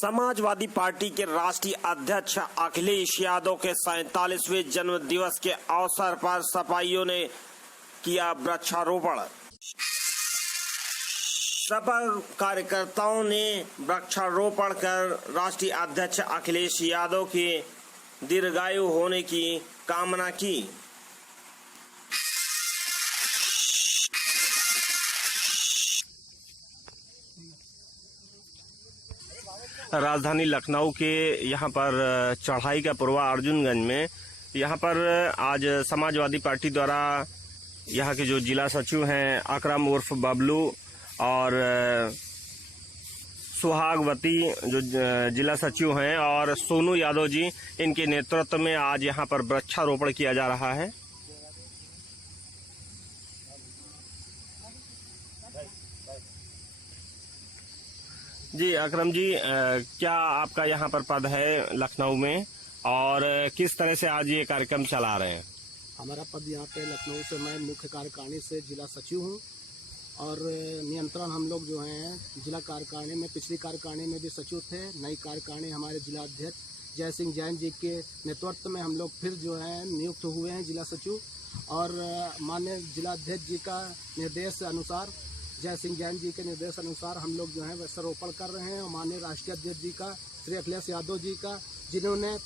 Samajwadi party के राष्ट्रीय अध्यक्ष अखिलेश यादव के 47वें जन्म दिवस के अवसर पर सपाइयों ने किया वृक्षारोपण। सपा कार्यकर्ताओं ने वृक्षारोपण कर राष्ट्रीय अध्यक्ष अखिलेश यादव के दीर्घायु होने की कामना की। राजधानी लखनऊ के यहाँ पर चढ़ाई का पुरवा अर्जुनगंज में यहाँ पर आज समाजवादी पार्टी द्वारा यहाँ के जो जिला सचिव हैं अकरम उर्फ बबलू और सुहागवती जो जिला सचिव हैं और सोनू यादव जी, इनके नेतृत्व में आज यहाँ पर वृक्षारोपण किया जा रहा है। जी अकरम जी, क्या आपका यहाँ पर पद है लखनऊ में और किस तरह से आज ये कार्यक्रम चला रहे हैं? हमारा पद यहाँ पे लखनऊ से, मैं मुख्य कार्यकारिणी से जिला सचिव हूँ और नियंत्रण हम लोग जो हैं जिला कार्यकारिणी में, पिछली कार्यकारिणी में भी सचिव थे, नई कार्यकारिणी हमारे जिला अध्यक्ष जय सिंह जैन जी के नेतृत्व में हम लोग फिर जो है नियुक्त हुए हैं जिला सचिव। और माननीय जिला अध्यक्ष जी का निर्देश अनुसार, जय सिंह जैन जी के निर्देश अनुसार हम लोग जो है वृक्षारोपण कर रहे हैं। और माननीय राष्ट्रीय अध्यक्ष जी का, श्री अखिलेश यादव जी का, जिन्होंने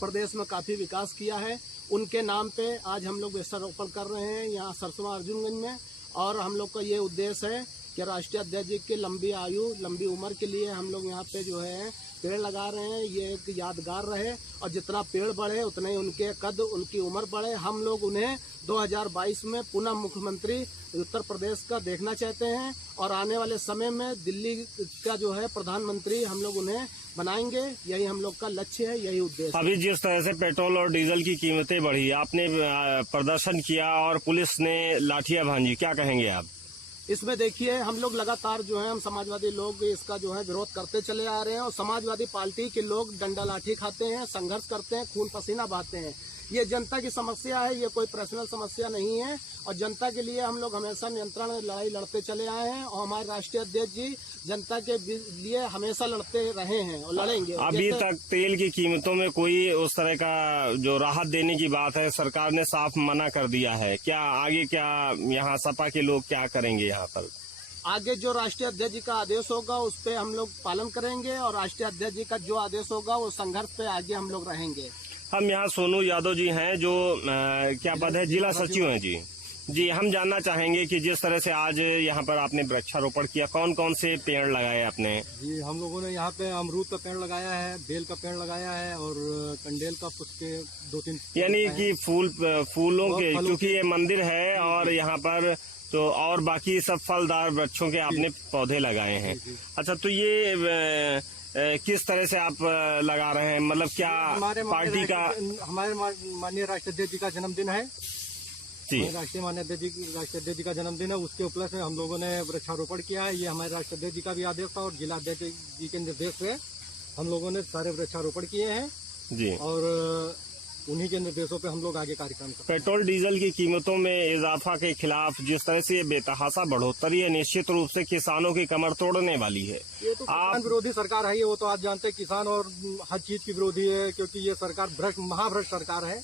प्रदेश में काफ़ी विकास किया है, उनके नाम पे आज हम लोग वृक्षारोपण कर रहे हैं यहाँ सरसों अर्जुनगंज में। और हम लोग का ये उद्देश्य है कि राष्ट्रीय अध्यक्ष जी की लंबी आयु, लंबी उम्र के लिए हम लोग यहाँ पे जो है पेड़ लगा रहे हैं। ये एक यादगार रहे और जितना पेड़ बढ़े उतने ही उनके कद, उनकी उम्र बढ़े। हम लोग उन्हें 2022 में पुनः मुख्यमंत्री उत्तर प्रदेश का देखना चाहते हैं और आने वाले समय में दिल्ली का जो है प्रधानमंत्री हम लोग उन्हें बनाएंगे। यही हम लोग का लक्ष्य है, यही उद्देश्य। अभी जिस तरह से पेट्रोल और डीजल की कीमतें बढ़ी, आपने प्रदर्शन किया और पुलिस ने लाठियां भांजी, क्या कहेंगे आप इसमें? देखिए, हम लोग लगातार जो है, हम समाजवादी लोग इसका जो है विरोध करते चले आ रहे हैं और समाजवादी पार्टी के लोग डंडा लाठी खाते हैं, संघर्ष करते हैं, खून पसीना बहाते हैं। ये जनता की समस्या है, ये कोई पर्सनल समस्या नहीं है और जनता के लिए हम लोग हमेशा नियंत्रण लड़ाई लड़ते चले आए हैं और हमारे राष्ट्रीय अध्यक्ष जी जनता के लिए हमेशा लड़ते रहे हैं और लड़ेंगे। अभी तक तेल की कीमतों में कोई उस तरह का जो राहत देने की बात है, सरकार ने साफ मना कर दिया है। क्या आगे क्या यहाँ सपा के लोग क्या करेंगे? यहाँ पर आगे जो राष्ट्रीय अध्यक्ष जी का आदेश होगा उस पर हम लोग पालन करेंगे और राष्ट्रीय अध्यक्ष जी का जो आदेश होगा वो संघर्ष पे आगे हम लोग रहेंगे। हम यहाँ सोनू यादव जी हैं जो क्या पद है, जिला सचिव हैं। जी हम जानना चाहेंगे कि जिस तरह से आज यहाँ पर आपने वृक्षारोपण किया, कौन कौन से पेड़ लगाए आपने? जी हम लोगों ने यहाँ पे अमरूद का पेड़ लगाया है, बेल का पेड़ लगाया है और कंडेल का उसके 2-3, यानी कि फूलों के, क्योंकि ये मंदिर है और यहाँ पर तो और बाकी सब फलदार वृक्षों के आपने पौधे लगाए हैं। अच्छा, तो ये किस तरह से आप लगा रहे हैं? मतलब क्या पार्टी का, हमारे माननीय राष्ट्रीय अध्यक्ष जी का जन्मदिन है जी, राष्ट्रीय अध्यक्ष जी का जन्मदिन है, उसके उपलक्ष्य में हम लोगों ने वृक्षारोपण किया है। ये हमारे राष्ट्रीय अध्यक्ष जी का भी आदेश था और जिला अध्यक्ष जी के निर्देश से हम लोगों ने सारे वृक्षारोपण किए हैं जी और उन्हीं के निर्देशों पे हम लोग आगे कार्यक्रम करते हैं। पेट्रोल डीजल की कीमतों में इजाफा के खिलाफ जिस तरह से बेतहाशा बढ़ोतरी है, निश्चित रूप से किसानों की कमर तोड़ने वाली है। ये तो किसान विरोधी सरकार है, ये वो तो आप जानते हैं, किसान और हर चीज की विरोधी है क्योंकि ये सरकार महाभ्रष्ट सरकार है।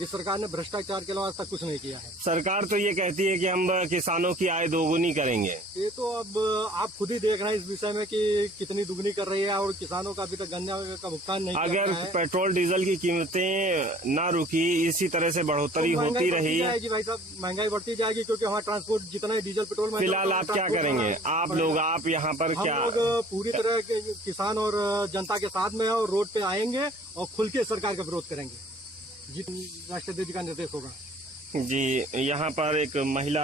इस सरकार ने भ्रष्टाचार के अलावा आज तक कुछ नहीं किया है। सरकार तो ये कहती है कि हम किसानों की आय दोगुनी करेंगे। ये तो अब आप खुद ही देख रहे हैं इस विषय में कि कितनी दुगनी कर रही है और किसानों का अभी तक गन्ना का भुगतान नहीं किया है। अगर पेट्रोल डीजल की कीमतें ना रुकी, इसी तरह से बढ़ोतरी होती रही जाएगी भाई साहब, महंगाई बढ़ती जाएगी क्योंकि हमारा ट्रांसपोर्ट जितना ही डीजल पेट्रोल में। फिलहाल आप क्या करेंगे? आप लोग, आप यहाँ पर क्या? हम लोग पूरी तरह किसान और जनता के साथ में और रोड पे आएंगे और खुल के सरकार का विरोध करेंगे जी, राष्ट्रीय अध्यक्ष जी का निर्देश होगा। जी यहाँ पर एक महिला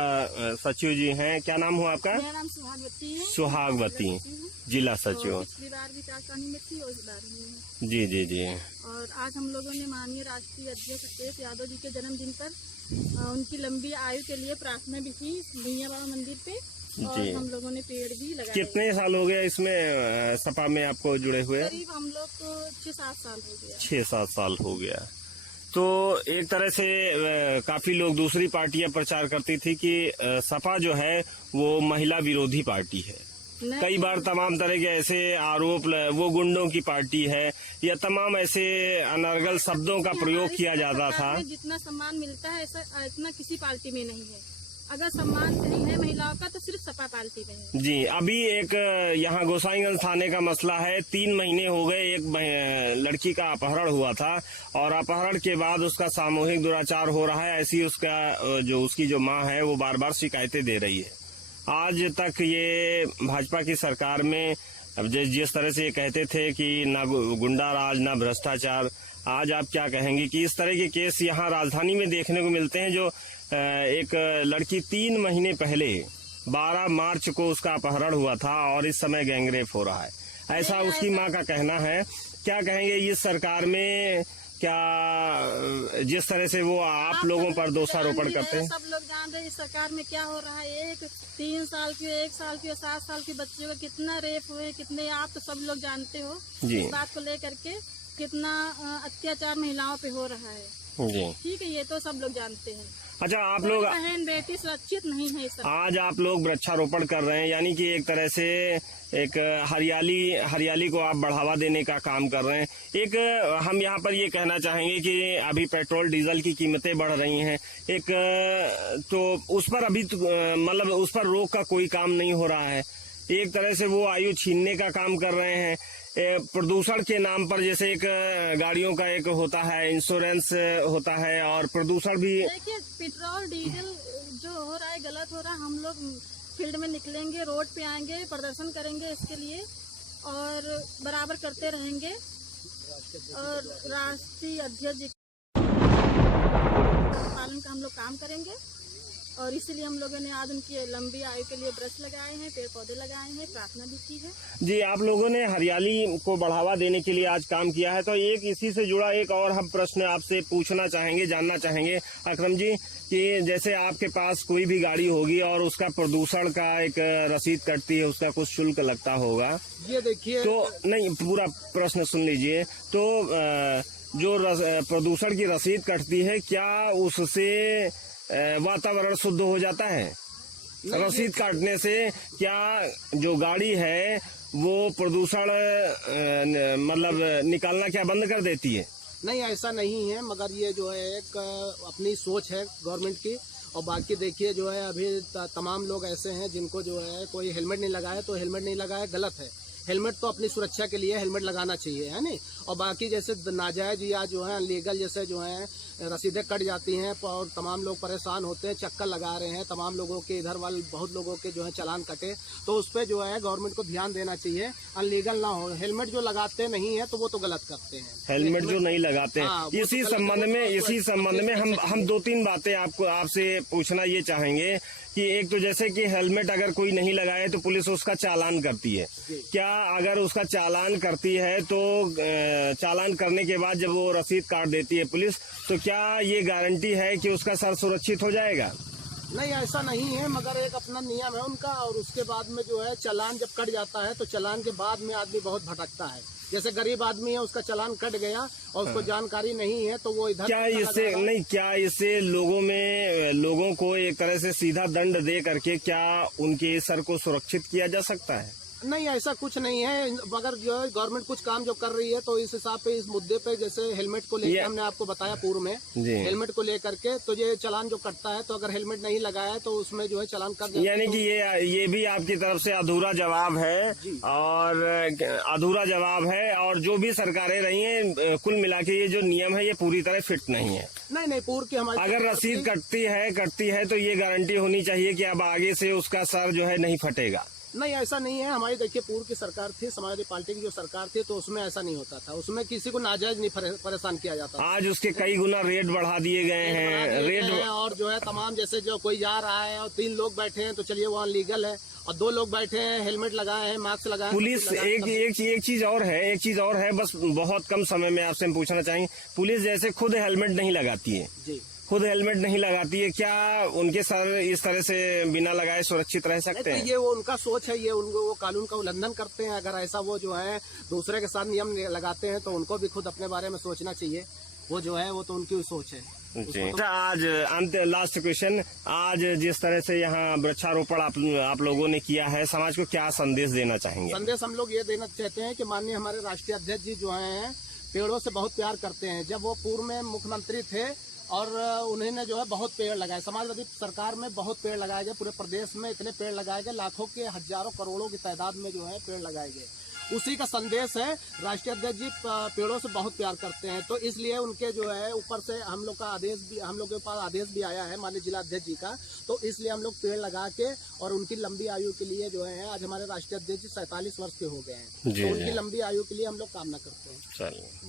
सचिव जी हैं, क्या नाम हुआ आपका? मेरा नाम सुहागवती है। सुहागवती, जिला सचिव। पिछली बार भी कार्यकारिणी में थी और इस बार भी। जी। और आज हम लोगों ने माननीय राष्ट्रीय अध्यक्ष अखिलेश यादव जी के जन्मदिन पर उनकी लंबी आयु के लिए प्रार्थना भी की भैया बाबा मंदिर पे और हम लोगों ने पेड़ भी लगाए। कितने साल हो गया इसमें सपा में आपको जुड़े हुए? करीब हम लोग को 6-7 साल हो गया। 6-7 साल हो गया। तो एक तरह से काफी लोग, दूसरी पार्टियां प्रचार करती थी कि सपा जो है वो महिला विरोधी पार्टी है। नहीं। कई बार तमाम तरह के ऐसे आरोप वो गुंडों की पार्टी है या तमाम ऐसे अनर्गल शब्दों का प्रयोग किया जाता था। जितना सम्मान मिलता है ऐसा इतना किसी पार्टी में नहीं है। अगर सम्मान नहीं है महिलाओं का तो सिर्फ सपा पार्टी में है। जी, अभी एक यहाँ गोसाईगंज थाने का मसला है। 3 महीने हो गए एक लड़की का अपहरण हुआ था और अपहरण के बाद उसका सामूहिक दुराचार हो रहा है, ऐसी उसकी जो माँ है वो बार बार शिकायतें दे रही है। आज तक ये भाजपा की सरकार में जिस तरह से ये कहते थे कि ना गुंडा राज ना भ्रष्टाचार, आज आप क्या कहेंगे कि इस तरह के केस यहाँ राजधानी में देखने को मिलते हैं? जो एक लड़की 3 महीने पहले 12 मार्च को उसका अपहरण हुआ था और इस समय गैंगरेप हो रहा है, ऐसा उसकी मां का कहना है। क्या कहेंगे इस सरकार में? क्या जिस तरह से वो आप लोगों पर दोषारोपण करते हैं? सब लोग जान रहे हैं इस सरकार में क्या हो रहा है। एक 3 साल की 1 साल की 7 साल के बच्चे को कितना रेप हुए, कितने आप तो सब लोग जानते हो जी। इस बात को लेकर के कितना अत्याचार महिलाओं पे हो रहा है। जी ठीक है, ये तो सब लोग जानते हैं। अच्छा, आप लोग बहन बेटी सुरक्षित नहीं है सर। आज आप लोग वृक्षारोपण कर रहे हैं, यानी कि एक तरह से एक हरियाली को आप बढ़ावा देने का काम कर रहे हैं। एक हम यहाँ पर ये कहना चाहेंगे कि अभी पेट्रोल डीजल की कीमतें बढ़ रही हैं, एक तो उस पर अभी मतलब उस पर रोक का कोई काम नहीं हो रहा है। एक तरह से वो आयु छीनने का काम कर रहे हैं। प्रदूषण के नाम पर जैसे एक गाड़ियों का एक होता है इंश्योरेंस होता है और प्रदूषण भी। देखिए पेट्रोल डीजल जो हो रहा है गलत हो रहा है। हम लोग फील्ड में निकलेंगे, रोड पे आएंगे, प्रदर्शन करेंगे इसके लिए और बराबर करते रहेंगे और राष्ट्रीय अध्यक्ष जी पालन का हम लोग काम करेंगे और इसीलिए हम लोगों ने आज उनकी लंबी आयु के लिए वृक्ष लगाए हैं, पेड़ पौधे लगाए हैं, प्रार्थना भी की है। जी, आप लोगों ने हरियाली को बढ़ावा देने के लिए आज काम किया है, तो एक इसी से जुड़ा एक और हम प्रश्न आपसे पूछना चाहेंगे, जानना चाहेंगे अकरम जी, कि जैसे आपके पास कोई भी गाड़ी होगी और उसका प्रदूषण का एक रसीद कटती है, उसका कुछ शुल्क लगता होगा। ये देखिए तो नहीं, पूरा प्रश्न सुन लीजिए। तो जो प्रदूषण की रसीद कटती है, क्या उससे वातावरण शुद्ध हो जाता है? रसीद काटने से क्या जो गाड़ी है वो प्रदूषण मतलब निकालना क्या बंद कर देती है? नहीं, ऐसा नहीं है, मगर ये जो है एक अपनी सोच है गवर्नमेंट की। और बाकी देखिए जो है अभी तमाम लोग ऐसे हैं जिनको जो है कोई हेलमेट नहीं लगाया तो हेलमेट नहीं लगाया गलत है। हेलमेट तो अपनी सुरक्षा के लिए हेलमेट लगाना चाहिए, है नहीं। और बाकी जैसे नाजायज या जो है अनलीगल जैसे जो है रसीदें कट जाती हैं और तमाम लोग परेशान होते हैं, चक्कर लगा रहे हैं, तमाम लोगों के इधर वाले बहुत लोगों के जो है चालान कटे, तो उस पर जो है गवर्नमेंट को ध्यान देना चाहिए, अनलीगल ना हो। हेलमेट जो लगाते नहीं है तो वो तो गलत करते हैं। हेलमेट जो नहीं लगाते हैं, हाँ, इसी संबंध में हम 2-3 बातें आपसे पूछना ये चाहेंगे कि एक तो जैसे कि हेलमेट अगर कोई नहीं लगाए तो पुलिस उसका चालान करती है। क्या अगर उसका चालान करती है तो चालान करने के बाद जब वो रसीद काट देती है पुलिस, तो क्या ये गारंटी है कि उसका सर सुरक्षित हो जाएगा? नहीं, ऐसा नहीं है, मगर एक अपना नियम है उनका। और उसके बाद में जो है चालान जब कट जाता है तो चालान के बाद में आदमी बहुत भटकता है। जैसे गरीब आदमी है, उसका चालान कट गया और उसको जानकारी नहीं है तो वो इधर क्या इससे लोगों को एक तरह से सीधा दंड दे करके क्या उनके सर को सुरक्षित किया जा सकता है? नहीं, ऐसा कुछ नहीं है, मगर जो है गवर्नमेंट कुछ काम जो कर रही है तो इस हिसाब पे इस मुद्दे पे जैसे हेलमेट को लेकर हमने आपको बताया पूर्व में, हेलमेट को लेकर के तो ये चालान जो कटता है तो अगर हेलमेट नहीं लगाया तो उसमें जो है चालान कट, यानी कि ये भी आपकी तरफ से अधूरा जवाब है और जो भी सरकारें रही हैं कुल मिला के ये जो नियम है ये पूरी तरह फिट नहीं है। नहीं, पूर्व की हमारी अगर रसीद कटती है तो ये गारंटी होनी चाहिए कि अब आगे से उसका सर जो है नहीं फटेगा। नहीं, ऐसा नहीं है। हमारी देखिए पूर्व की सरकार थी, समाजवादी पार्टी की जो सरकार थी, तो उसमें ऐसा नहीं होता था, उसमें किसी को नाजायज नहीं परेशान किया जाता। आज उसके कई गुना रेट बढ़ा दिए गए हैं और जो है तमाम जैसे जो कोई जा रहा है और 3 लोग बैठे हैं तो चलिए वो अनलीगल है, और 2 लोग बैठे हैं हेलमेट लगाए हैं, मास्क लगाए हैं। पुलिस एक चीज और है, बस बहुत कम समय में आपसे हम पूछना चाहेंगे, पुलिस जैसे खुद हेलमेट नहीं लगाती है जी, खुद हेलमेट नहीं लगाती है, क्या उनके सर इस तरह से बिना लगाए सुरक्षित रह सकते हैं? ये वो उनका सोच है, ये उनको वो कानून का उल्लंघन करते हैं। अगर ऐसा वो जो है दूसरे के साथ नियम लगाते हैं तो उनको भी खुद अपने बारे में सोचना चाहिए। वो जो है वो तो उनकी सोच है। जी। अच्छा, आज लास्ट क्वेश्चन, आज जिस तरह से यहाँ वृक्षारोपण आप लोगों ने किया है, समाज को क्या संदेश देना चाहेंगे? संदेश हम लोग ये देना चाहते हैं कि माननीय हमारे राष्ट्रीय अध्यक्ष जी जो हैं पेड़ों से बहुत प्यार करते हैं। जब वो पूर्व में मुख्यमंत्री थे और उन्होंने जो है बहुत पेड़ लगाए, समाजवादी सरकार में बहुत पेड़ लगाए गए, पूरे प्रदेश में इतने पेड़ लगाए गए, लाखों के हजारों करोड़ों की तादाद में जो है पेड़ लगाए गए। उसी का संदेश है। राष्ट्रीय अध्यक्ष जी पेड़ों से बहुत प्यार करते हैं, तो इसलिए उनके जो है ऊपर से हम लोग का आदेश भी, हम लोग के पास आदेश भी आया है माननीय जिला अध्यक्ष जी का, तो इसलिए हम लोग पेड़ लगा के और उनकी लंबी आयु के लिए जो है, आज हमारे राष्ट्रीय अध्यक्ष जी 47 वर्ष के हो गए हैं, तो उनकी लंबी आयु के लिए हम लोग कामना करते हैं। चलिए।